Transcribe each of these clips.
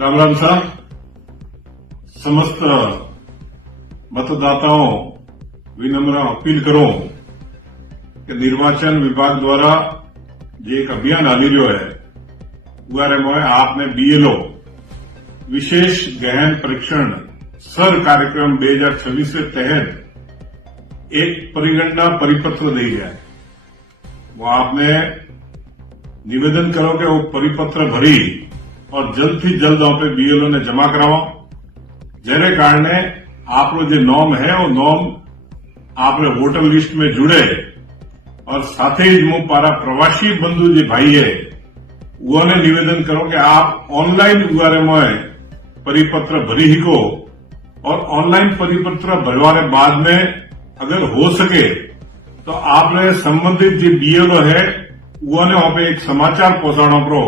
राम राम साहब। समस्त मतदाताओं विनम्र अपील करो कि निर्वाचन विभाग द्वारा जे एक अभियान हाली रह्यो है उआरे आपने बीएलओ विशेष गहन परीक्षण सर कार्यक्रम 2026 के तहत एक परिगणना परिपत्र दी जाए। वो आपने निवेदन करो कि वो परिपत्र भरी और जल्द थी जल्द आप बीएलओ ने जमा करावो, जेने कारणे आपनो जे नॉम है वो नॉम आपने वोटर लिस्ट में जुड़े और साथ ही मु पारा प्रवासी बंधु जे भाई है वो निवेदन करो कि आप ऑनलाइन उगारे में परिपत्र भरी हिको और ऑनलाइन परिपत्र भरवाने बाद में अगर हो सके तो आपने संबंधित जो बीएलओ है वो एक समाचार पहुंचाना पड़ो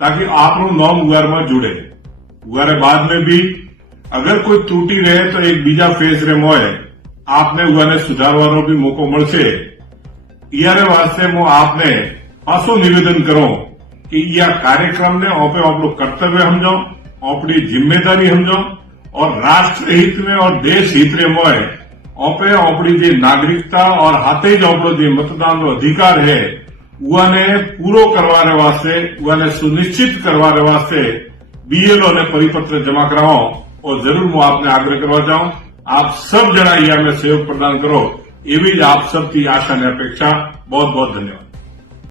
ताकि आपनो नॉम उगार में जुड़े। उगारे बाद में भी अगर कोई त्रुटि रहे तो एक बीजा फेज रे मोए आपने उगाने सुधारवानो भी मौको मळशे। यारे वास्ते मु आपने पासो निवेदन करो कि या कार्यक्रम ने आपे आपनो कर्तव्य समझो, अपनी जिम्मेदारी समझो और राष्ट्र हित में और देश हित रे मोए आपे अपनी जे नागरिकता और हाथे ज आपनो जे मतदान अधिकार है उआने पूरो करवाने वास्ते उआने सुनिश्चित करवाने वास्ते बीएलओ ने परिपत्र जमा कराओ और जरूर मैं आपने आग्रह करवा चाहूं आप सब जना में सहयोग प्रदान करो, एवी ज आप सबकी आशा ने अपेक्षा। बहुत बहुत धन्यवाद।